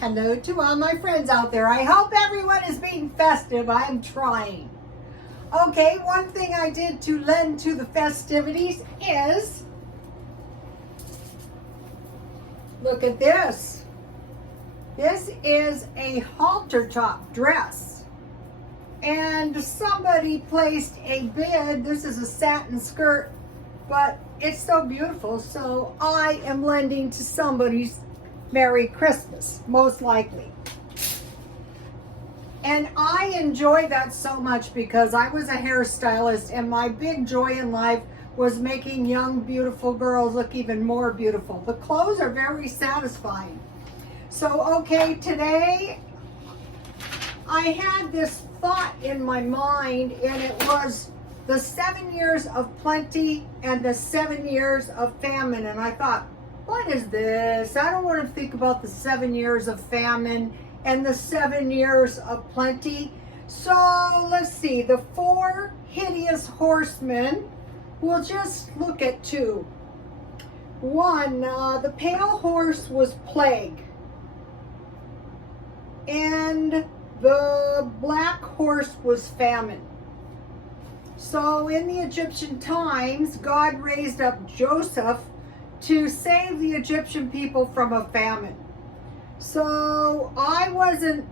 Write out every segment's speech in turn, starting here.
Hello to all my friends out there. I hope everyone is being festive. I'm trying. Okay, one thing I did to lend to the festivities is, look at this. This is a halter top dress. And somebody placed a bid. This is a satin skirt, but it's so beautiful. So I am lending to somebody's Merry Christmas, most likely. And I enjoy that so much because I was a hairstylist and my big joy in life was making young, beautiful girls look even more beautiful. The clothes are very satisfying. So, okay, today I had this thought in my mind, and it was the 7 years of plenty and the 7 years of famine. And I thought, what is this? I don't want to think about the 7 years of famine and the 7 years of plenty. So let's see, the 4 hideous horsemen. We'll just look at 2. 1, the pale horse was plague. And the black horse was famine. So in the Egyptian times, God raised up Joseph to save the Egyptian people from a famine. So I wasn't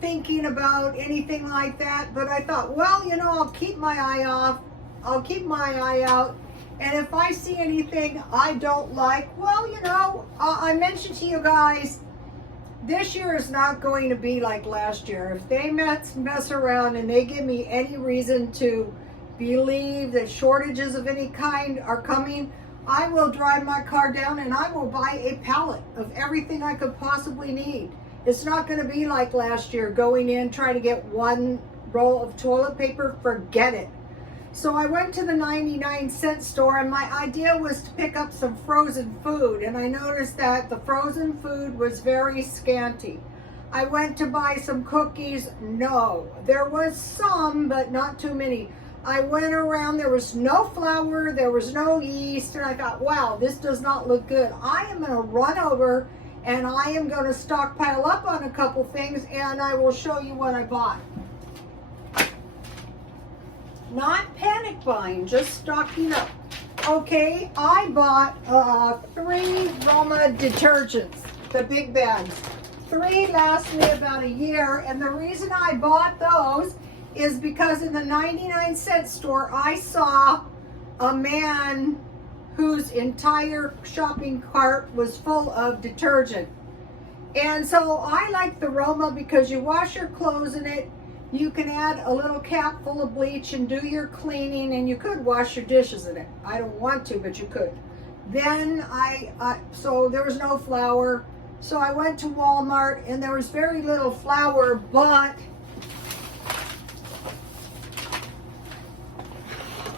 thinking about anything like that, but I thought, well, you know, I'll keep my eye off. I'll keep my eye out. And if I see anything I don't like, well, you know, I mentioned to you guys, this year is not going to be like last year. If they mess around and they give me any reason to believe that shortages of any kind are coming, I will drive my car down and I will buy a pallet of everything I could possibly need. It's not going to be like last year, going in, trying to get 1 roll of toilet paper, forget it. So I went to the 99-cent store, and my idea was to pick up some frozen food, and I noticed that the frozen food was very scanty. I went to buy some cookies. No, there was some, but not too many. I went around, there was no flour, there was no yeast, and I thought, wow, this does not look good. I am going to run over and I am going to stockpile up on a couple things, and I will show you what I bought. Not panic buying, just stocking up. Okay, I bought 3 Roma detergents, the big bags. 3 last me about a year, and the reason I bought those is because in the 99-cent store, I saw a man whose entire shopping cart was full of detergent. And so I like the Roma because you wash your clothes in it, you can add a little cap full of bleach and do your cleaning, and you could wash your dishes in it. I don't want to, but you could. Then so there was no flour. So I went to Walmart and there was very little flour, but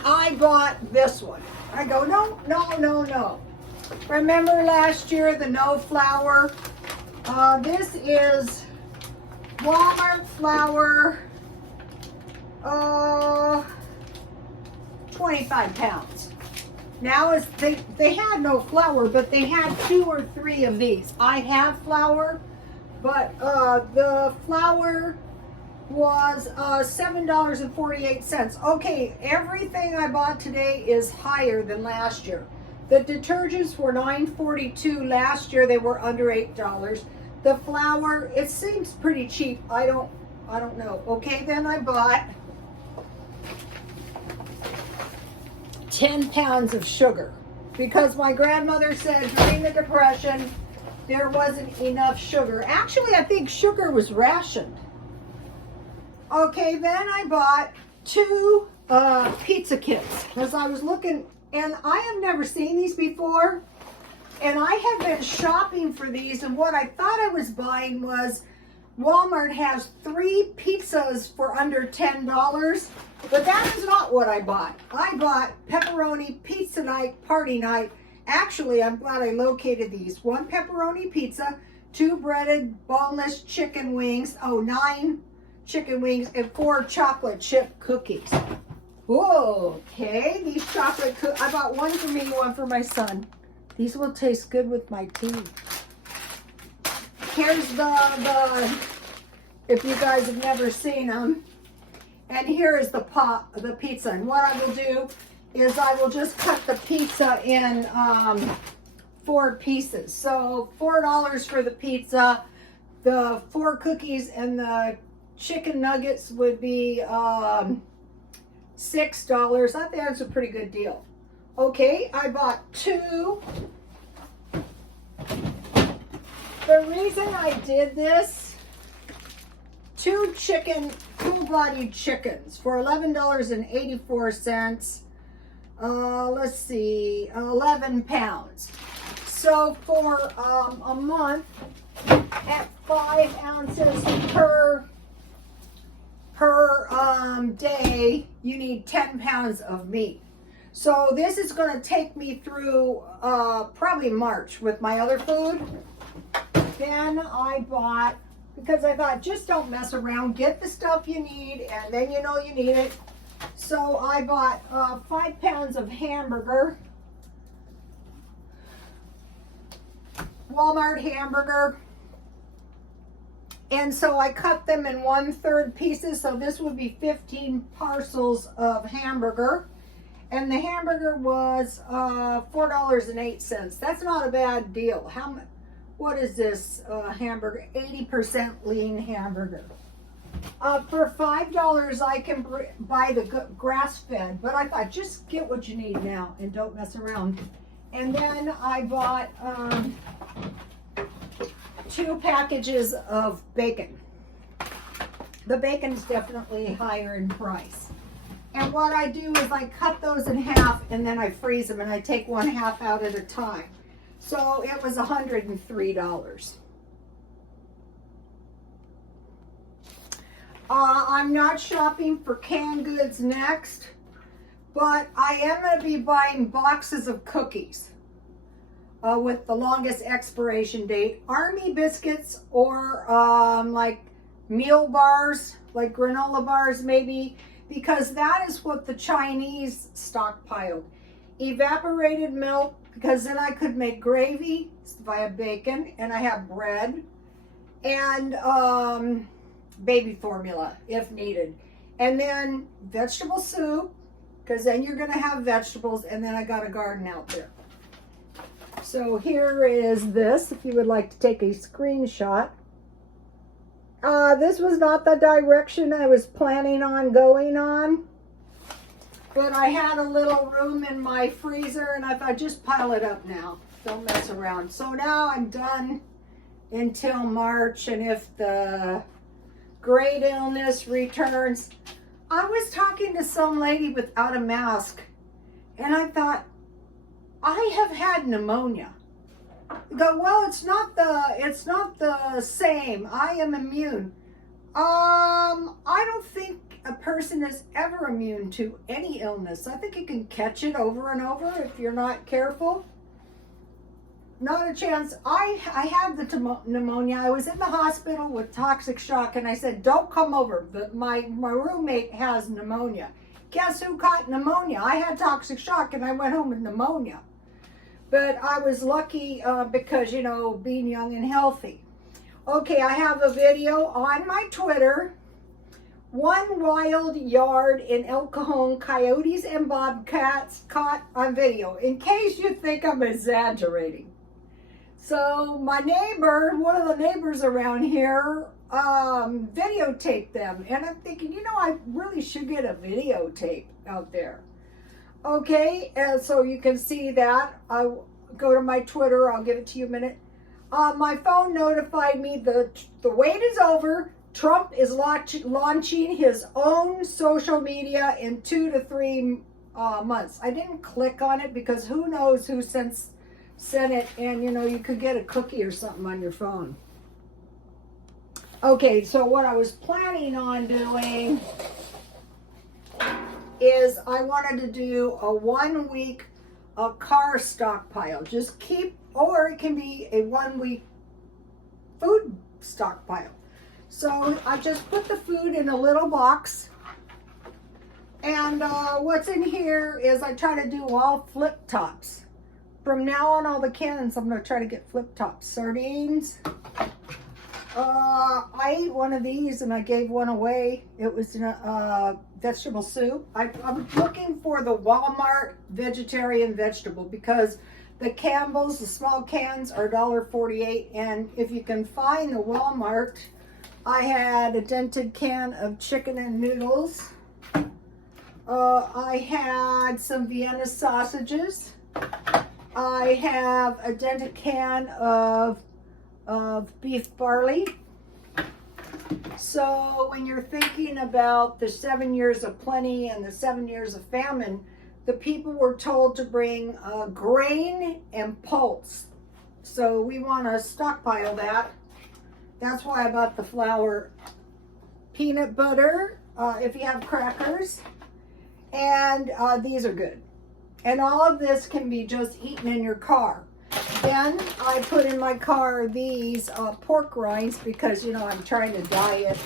I bought this one. I go, no, no, no, no. Remember last year, the no flour? This is Walmart flour, 25 pounds. Now they had no flour, but they had 2 or 3 of these. I have flour, but the flour was $7.48. Okay, everything I bought today is higher than last year. The detergents were $9.42 last year. They were under $8. The flour, it seems pretty cheap. I don't know. Okay, then I bought 10 pounds of sugar because my grandmother said during the Depression there wasn't enough sugar. Actually, I think sugar was rationed. Okay, then I bought 2 pizza kits because I was looking, and I have never seen these before. And I have been shopping for these, and what I thought I was buying was Walmart has 3 pizzas for under $10, but that is not what I bought. I bought pepperoni pizza night, party night. Actually, I'm glad I located these. 1 pepperoni pizza, 2 breaded boneless chicken wings, 9 chicken wings, and 4 chocolate chip cookies. Okay, these chocolate cookies, I bought 1 for me, 1 for my son. These will taste good with my tea. here's the if you guys have never seen them. And here is the pizza. And what I will do is I will just cut the pizza in 4 pieces. So $4 for the pizza. The 4 cookies and the chicken nuggets would be $6. I think that's a pretty good deal. Okay, I bought 2. The reason I did this, 2 full-bodied chickens for $11.84. Let's see, 11 pounds. So for a month at 5 ounces per day, you need 10 pounds of meat. So this is going to take me through probably March with my other food. Then I bought, because I thought, just don't mess around, get the stuff you need, and then you know you need it. So I bought 5 pounds of hamburger, Walmart hamburger, and so I cut them in 1/3 pieces, so this would be 15 parcels of hamburger, and the hamburger was $4.08. That's not a bad deal. What is this hamburger? 80% lean hamburger. For $5, I can buy the grass-fed, but I thought, just get what you need now and don't mess around. And then I bought 2 packages of bacon. The bacon's definitely higher in price. And what I do is I cut those in half and then I freeze them, and I take 1/2 out at a time. So it was $103. I'm not shopping for canned goods next, but I am going to be buying boxes of cookies with the longest expiration date. Army biscuits or like meal bars, like granola bars maybe, because that is what the Chinese stockpiled. Evaporated milk, because then I could make gravy via bacon, and I have bread, and baby formula if needed. And then vegetable soup, because then you're going to have vegetables, and then I got a garden out there. So here is this, if you would like to take a screenshot. This was not the direction I was planning on going on, but I had a little room in my freezer, and I thought, just pile it up now. Don't mess around. So now I'm done until March, and if the great illness returns. I was talking to some lady without a mask, and I thought, I have had pneumonia. I go, well, it's not the same. I am immune. I don't think a person is ever immune to any illness. I think you can catch it over and over if you're not careful. Not a chance. I had the pneumonia. I was in the hospital with toxic shock, and I said, don't come over. My roommate has pneumonia. Guess who caught pneumonia? I had toxic shock, and I went home with pneumonia. But I was lucky because, you know, being young and healthy. Okay, I have a video on my Twitter. One wild yard in El Cajon, coyotes and bobcats caught on video, in case you think I'm exaggerating. So my neighbor, one of the neighbors around here, videotaped them. And I'm thinking, you know, I really should get a videotape out there. Okay, and so you can see that. I go to my Twitter. I'll give it to you a minute. My phone notified me the wait is over. Trump is launching his own social media in 2 to 3 months. I didn't click on it because who knows who sent it, and you know, you could get a cookie or something on your phone. Okay, so what I was planning on doing is I wanted to do a 1 week car stockpile. Just keep, or it can be a 1 week food stockpile. So I just put the food in a little box, and what's in here is I try to do all flip tops. From now on, all the cannons, I'm going to try to get flip tops. Sardines, I ate one of these and I gave one away. It was vegetable soup. I'm looking for the Walmart vegetarian vegetable because the Campbell's, the small cans are $1.48. And if you can find the Walmart, I had a dented can of chicken and noodles. I had some Vienna sausages. I have a dented can of beef barley. So when you're thinking about the 7 years of plenty and the 7 years of famine, the people were told to bring grain and pulse. So we want to stockpile that. That's why I bought the flour. Peanut butter, if you have crackers. And these are good. And all of this can be just eaten in your car. Then I put in my car these pork rinds because, you know, I'm trying to diet.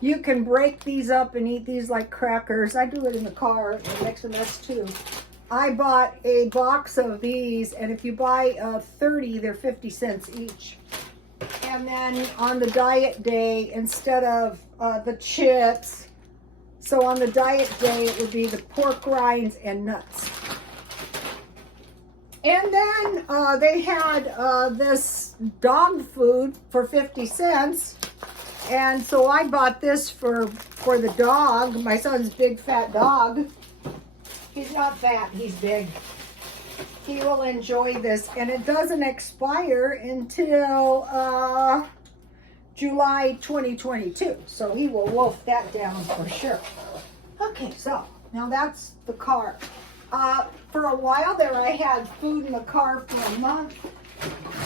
You can break these up and eat these like crackers. I do it in the car. It makes a mess too. I bought a box of these, and if you buy 30, they're 50 cents each. And then on the diet day, instead of the chips, so on the diet day, it would be the pork rinds and nuts. And then they had this dog food for 50 cents. And so I bought this for the dog, my son's big fat dog. He's not fat, he's big. He will enjoy this. And it doesn't expire until July 2022. So he will wolf that down for sure. Okay, so now that's the car. For a while there, I had food in the car for a month.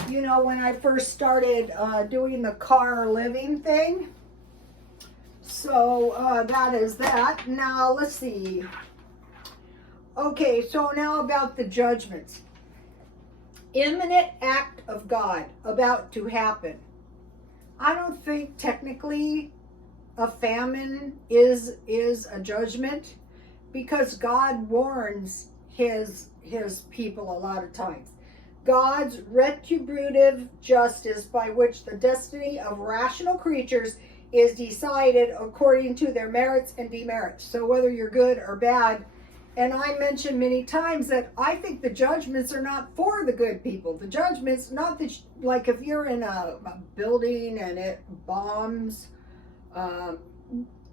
You know, when I first started doing the car living thing. So that is that. Now, let's see. Okay, so now about the judgments. Imminent act of God about to happen. I don't think technically a famine is a judgment, because God warns his people a lot of times. God's retributive justice by which the destiny of rational creatures is decided according to their merits and demerits. So whether you're good or bad. And I mentioned many times that I think the judgments are not for the good people. The judgments, not that, like if you're in a building and it bombs.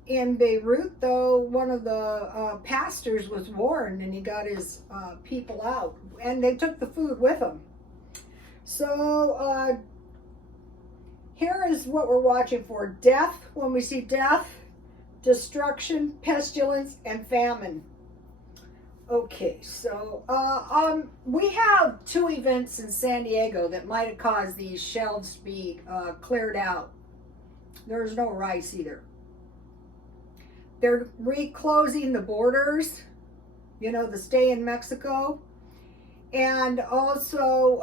In Beirut, though, one of the pastors was warned and he got his people out. And they took the food with them. So here is what we're watching for. Death, when we see death, destruction, pestilence, and famine. Okay, so we have 2 events in San Diego that might have caused these shelves to be cleared out. There's no rice either. They're reclosing the borders, you know, the stay in Mexico. And also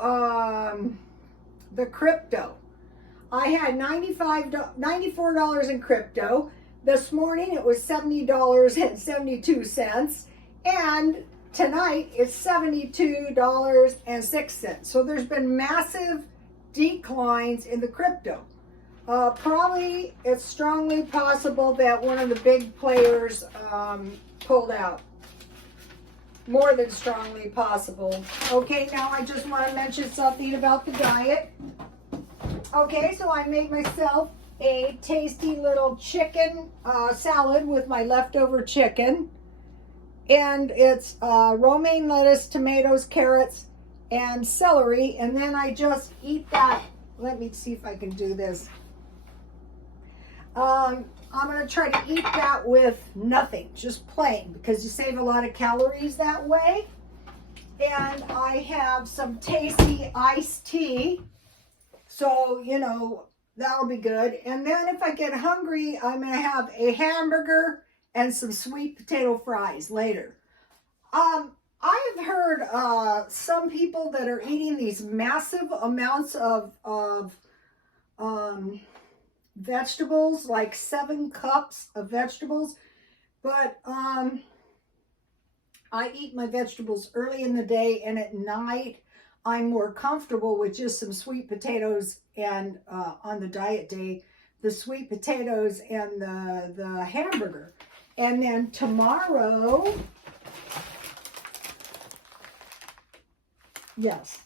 the crypto. I had $94 in crypto. This morning it was $70.72. And tonight it's $72.06. So there's been massive declines in the crypto. Probably it's strongly possible that one of the big players pulled out. More than strongly possible. Okay, now I just want to mention something about the diet. Okay, so I made myself a tasty little chicken salad with my leftover chicken. And it's romaine lettuce, tomatoes, carrots, and celery. And then I just eat that. Let me see if I can do this. I'm going to try to eat that with nothing, just plain, because you save a lot of calories that way. And I have some tasty iced tea. So, you know, that'll be good. And then if I get hungry, I'm going to have a hamburger and some sweet potato fries later. I've heard some people that are eating these massive amounts of vegetables, like 7 cups of vegetables. But I eat my vegetables early in the day, and at night I'm more comfortable with just some sweet potatoes and on the diet day, the sweet potatoes and the hamburger. And then tomorrow, yes,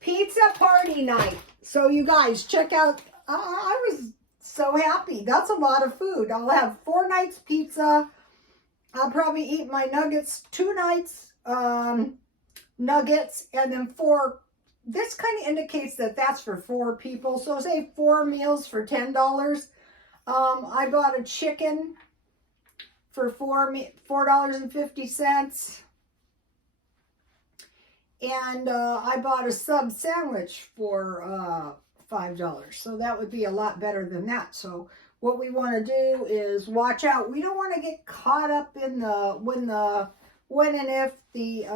pizza party night. So you guys check out, I was so happy. That's a lot of food. I'll have 4 nights pizza. I'll probably eat my nuggets 2 nights, nuggets, and then 4. This kind of indicates that that's for 4 people. So say 4 meals for $10. I bought a chicken for $4.50. And I bought a sub sandwich for $5. So that would be a lot better than that. So what we want to do is watch out. We don't want to get caught up in when and if the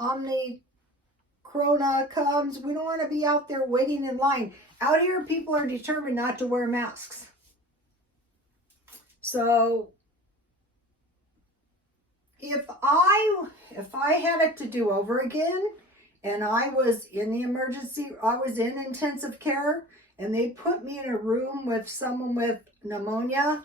Omicron comes. We don't want to be out there waiting in line. Out here, people are determined not to wear masks. So if I had it to do over again, and I was in the emergency, I was in intensive care, and they put me in a room with someone with pneumonia,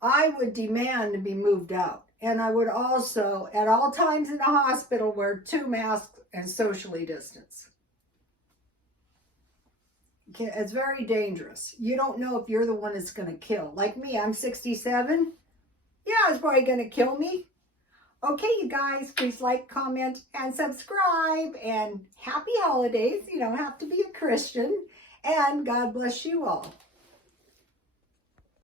I would demand to be moved out. And I would also, at all times in the hospital, wear 2 masks and socially distance. Okay, it's very dangerous. You don't know if you're the one that's going to kill. Like me, I'm 67. Yeah, it's probably going to kill me. Okay, you guys, please like, comment, and subscribe. And happy holidays. You don't have to be a Christian. And God bless you all.